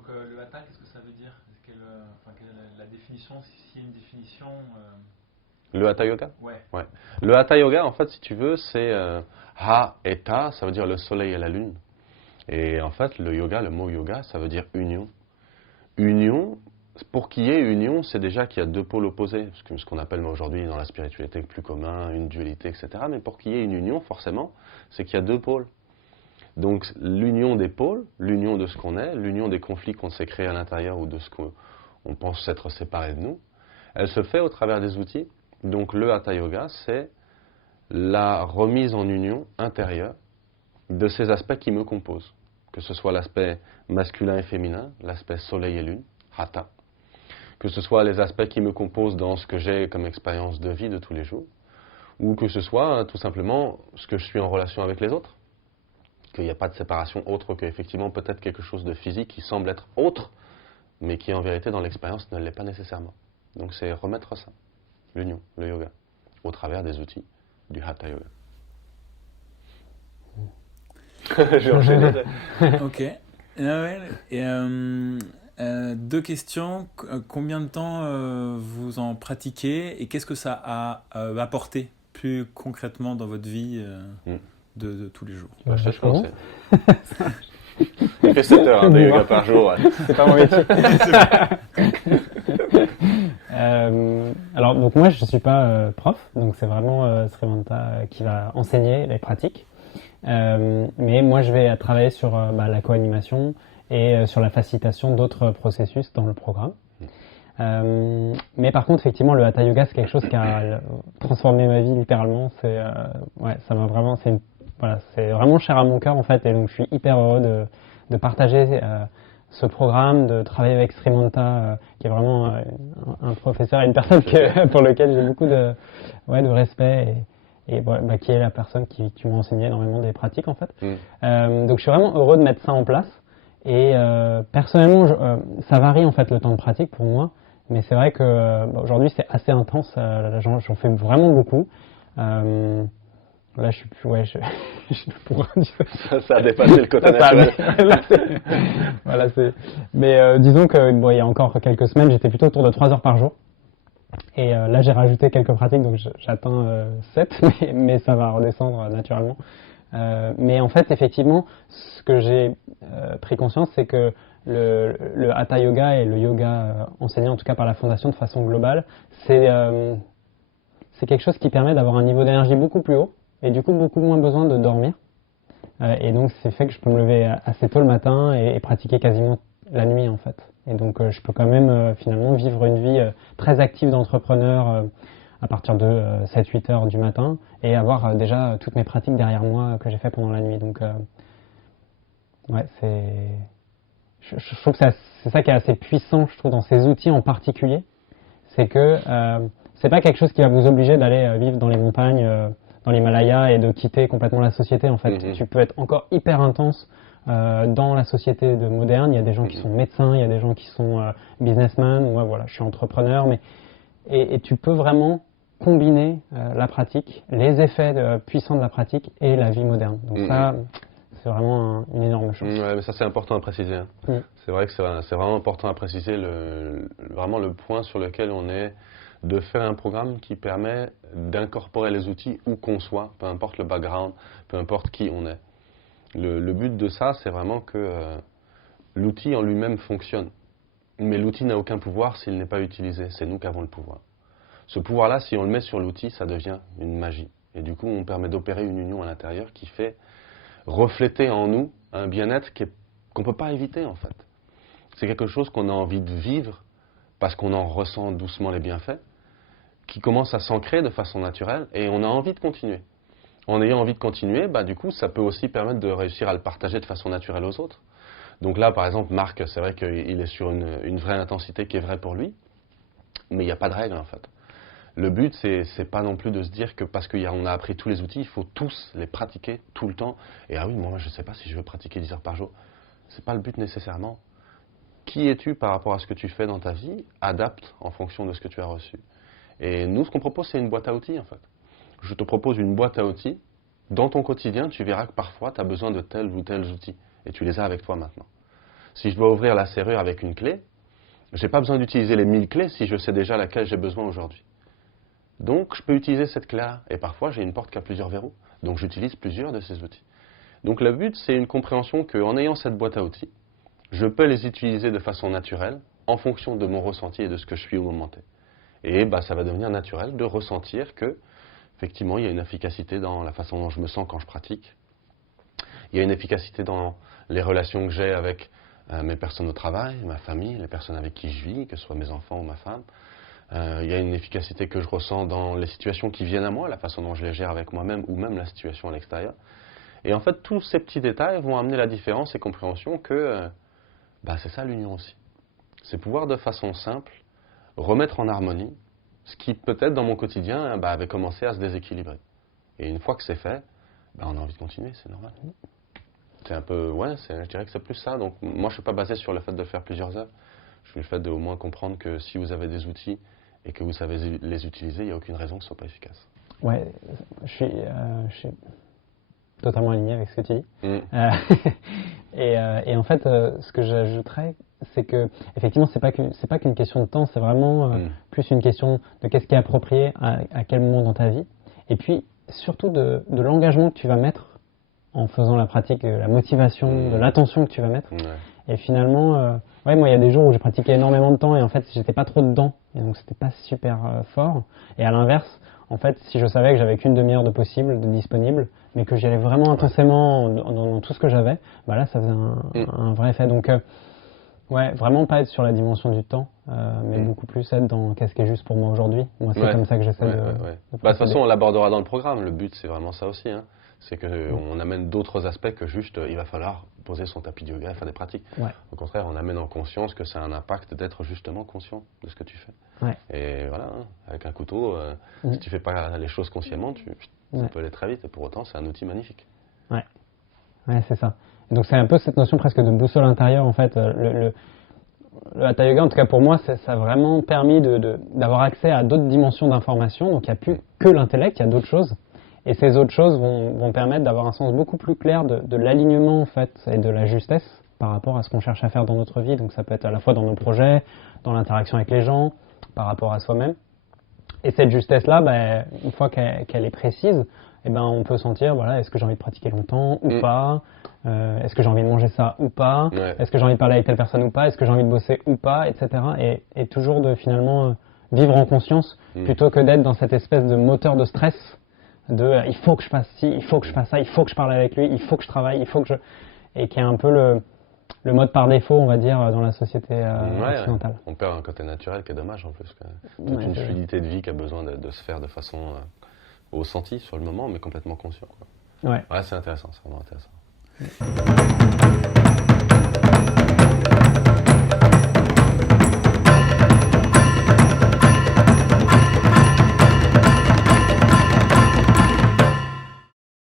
donc le hatha, qu'est-ce que ça veut dire? Quelle est la définition, s'il y a une définition Le hatha yoga? Ouais. Ouais. Le hatha yoga, en fait, si tu veux, c'est ha et ta, ça veut dire le soleil et la lune. Et en fait, le yoga, le mot yoga, ça veut dire union. Union, pour qu'il y ait union, c'est déjà qu'il y a deux pôles opposés, ce qu'on appelle aujourd'hui dans la spiritualité plus commun, une dualité, etc. Mais pour qu'il y ait une union, forcément, c'est qu'il y a deux pôles. Donc l'union des pôles, l'union de ce qu'on est, l'union des conflits qu'on s'est créés à l'intérieur ou de ce qu'on pense s'être séparé de nous, elle se fait au travers des outils. Donc le hatha yoga, c'est la remise en union intérieure de ces aspects qui me composent. Que ce soit l'aspect masculin et féminin, l'aspect soleil et lune, hatha. Que ce soit les aspects qui me composent dans ce que j'ai comme expérience de vie de tous les jours, ou que ce soit tout simplement ce que je suis en relation avec les autres. Qu'il n'y a pas de séparation autre qu'effectivement peut-être quelque chose de physique qui semble être autre, mais qui en vérité dans l'expérience ne l'est pas nécessairement. Donc c'est remettre ça, l'union, le yoga, au travers des outils du hatha yoga. J'ai enchaîné. Ok. Et, deux questions. Combien de temps vous en pratiquez et qu'est-ce que ça a apporté plus concrètement dans votre vie de tous les jours? Je commence. Il fait 7 heures de yoga par jour. Ouais. C'est pas mon métier. Alors, donc moi, je ne suis pas prof, donc c'est vraiment Srimanta qui va enseigner les pratiques. Mais moi, je vais travailler sur la co-animation et sur la facilitation d'autres processus dans le programme. Mais par contre, effectivement, le hatha yoga, c'est quelque chose qui a transformé ma vie littéralement. Ça m'a vraiment, c'est vraiment cher à mon cœur en fait, et donc je suis hyper heureux de partager ce programme, de travailler avec Srimanta, qui est vraiment un professeur et une personne pour lequel j'ai beaucoup de respect et qui est la personne qui m'a enseigné énormément des pratiques en fait. Donc je suis vraiment heureux de mettre ça en place. Et personnellement, ça varie en fait le temps de pratique pour moi, mais c'est vrai que aujourd'hui c'est assez intense. J'en fais vraiment beaucoup. Là, je suis plus, je pourrais dire. Ça a dépassé le côté naturel. Mais disons que il y a encore quelques semaines, j'étais plutôt autour de 3 heures par jour. Et là, j'ai rajouté quelques pratiques, donc j'atteins 7, mais ça va redescendre naturellement. Mais en fait, effectivement, ce que j'ai pris conscience, c'est que le hatha yoga et le yoga enseigné en tout cas par la fondation de façon globale, c'est quelque chose qui permet d'avoir un niveau d'énergie beaucoup plus haut et du coup beaucoup moins besoin de dormir. Et donc, c'est fait que je peux me lever assez tôt le matin et pratiquer quasiment la nuit en fait. Et donc, je peux quand même finalement vivre une vie très active d'entrepreneur à partir de 7-8 heures du matin et avoir déjà toutes mes pratiques derrière moi que j'ai fait pendant la nuit. Donc, je trouve que c'est ça qui est assez puissant, je trouve, dans ces outils en particulier. C'est que c'est pas quelque chose qui va vous obliger d'aller vivre dans les montagnes, dans l'Himalaya et de quitter complètement la société. En fait, tu peux être encore hyper intense dans la société moderne. Il y a des gens qui sont médecins, il y a des gens qui sont businessmen. Moi, voilà, je suis entrepreneur, et tu peux vraiment combiner la pratique, les effets puissants de la pratique et la vie moderne. Donc ça, c'est vraiment une énorme chose. Ouais, mais ça c'est important à préciser. Hein. C'est vrai que c'est vraiment important à préciser vraiment le point sur lequel on est de faire un programme qui permet d'incorporer les outils où qu'on soit, peu importe le background, peu importe qui on est. Le but de ça, c'est vraiment que l'outil en lui-même fonctionne. Mais l'outil n'a aucun pouvoir s'il n'est pas utilisé. C'est nous qui avons le pouvoir. Ce pouvoir-là, si on le met sur l'outil, ça devient une magie. Et du coup, on permet d'opérer une union à l'intérieur qui fait refléter en nous un bien-être qu'on ne peut pas éviter, en fait. C'est quelque chose qu'on a envie de vivre parce qu'on en ressent doucement les bienfaits, qui commence à s'ancrer de façon naturelle, et on a envie de continuer. En ayant envie de continuer, du coup, ça peut aussi permettre de réussir à le partager de façon naturelle aux autres. Donc là, par exemple, Marc, c'est vrai qu'il est sur une vraie intensité qui est vraie pour lui, mais il n'y a pas de règle, en fait. Le but, c'est pas non plus de se dire que parce qu'on a appris tous les outils, il faut tous les pratiquer tout le temps. Et ah oui, moi, je ne sais pas si je veux pratiquer 10 heures par jour. C'est pas le but nécessairement. Qui es-tu par rapport à ce que tu fais dans ta vie? Adapte en fonction de ce que tu as reçu. Et nous, ce qu'on propose, c'est une boîte à outils, en fait. Je te propose une boîte à outils. Dans ton quotidien, tu verras que parfois, tu as besoin de tels ou tels outils. Et tu les as avec toi maintenant. Si je dois ouvrir la serrure avec une clé, je n'ai pas besoin d'utiliser les 1000 clés si je sais déjà laquelle j'ai besoin aujourd'hui. Donc, je peux utiliser cette clé-là. Et parfois, j'ai une porte qui a plusieurs verrous. Donc, j'utilise plusieurs de ces outils. Donc, le but, c'est une compréhension qu'en ayant cette boîte à outils, je peux les utiliser de façon naturelle en fonction de mon ressenti et de ce que je suis au moment T. Et ça va devenir naturel de ressentir que, effectivement, il y a une efficacité dans la façon dont je me sens quand je pratique. Il y a une efficacité dans les relations que j'ai avec mes personnes au travail, ma famille, les personnes avec qui je vis, que ce soit mes enfants ou ma femme. Il y a une efficacité que je ressens dans les situations qui viennent à moi, la façon dont je les gère avec moi-même ou même la situation à l'extérieur. Et en fait, tous ces petits détails vont amener la différence et compréhension que c'est ça l'union aussi. C'est pouvoir de façon simple remettre en harmonie ce qui peut-être dans mon quotidien avait commencé à se déséquilibrer. Et une fois que c'est fait, on a envie de continuer, c'est normal. C'est un peu, je dirais que c'est plus ça. Donc moi je ne suis pas basé sur le fait de le faire plusieurs heures. Je suis le fait de au moins comprendre que si vous avez des outils et que vous savez les utiliser, il n'y a aucune raison que ce ne soit pas efficace. Ouais, je suis totalement aligné avec ce que tu dis. Et en fait, ce que j'ajouterais, c'est que effectivement, c'est pas qu'une question de temps, c'est vraiment plus une question de qu'est-ce qui est approprié à quel moment dans ta vie. Et puis surtout de l'engagement que tu vas mettre en faisant la pratique, la motivation, de l'attention que tu vas mettre. Et finalement, moi, il y a des jours où j'ai pratiqué énormément de temps et en fait, j'étais pas trop dedans. Et donc, c'était pas super fort. Et à l'inverse, en fait, si je savais que j'avais qu'une demi-heure de possible, de disponible, mais que j'y allais vraiment intensément dans tout ce que j'avais, là, ça faisait un vrai effet. Donc, vraiment pas être sur la dimension du temps, mais beaucoup plus être dans qu'est-ce qui est juste pour moi aujourd'hui. Moi, c'est comme ça que j'essaie de de toute façon, on l'abordera dans le programme. Le but, c'est vraiment ça aussi. C'est qu'on amène d'autres aspects que juste il va falloir poser son tapis de yoga et faire des pratiques. Au contraire, on amène en conscience que ça a un impact d'être justement conscient de ce que tu fais. Et voilà, avec un couteau, si tu fais pas les choses consciemment, ça peut aller très vite. Et pour autant, c'est un outil magnifique. Ouais, c'est ça. Donc c'est un peu cette notion presque de boussole intérieure en fait. Le Hatha Yoga, en tout cas pour moi, ça a vraiment permis d'avoir accès à d'autres dimensions d'information. Donc il n'y a plus que l'intellect, il y a d'autres choses. Et ces autres choses vont permettre d'avoir un sens beaucoup plus clair de l'alignement en fait et de la justesse par rapport à ce qu'on cherche à faire dans notre vie. Donc ça peut être à la fois dans nos projets, dans l'interaction avec les gens, par rapport à soi-même. Et cette justesse-là, une fois qu'elle est précise, on peut sentir, est-ce que j'ai envie de pratiquer longtemps ou pas, est-ce que j'ai envie de manger ça ou pas, est-ce que j'ai envie de parler avec telle personne ou pas, est-ce que j'ai envie de bosser ou pas, etc. Et toujours de finalement vivre en conscience plutôt que d'être dans cette espèce de moteur de stress il faut que je fasse ci, il faut que je fasse ça, il faut que je parle avec lui, il faut que je travaille, il faut que je... Et qui est un peu le mode par défaut, on va dire, dans la société occidentale. On perd un côté naturel qui est dommage en plus. Toute une fluidité de vie qui a besoin de se faire de façon au senti sur le moment, mais complètement conscient. C'est intéressant, c'est vraiment intéressant.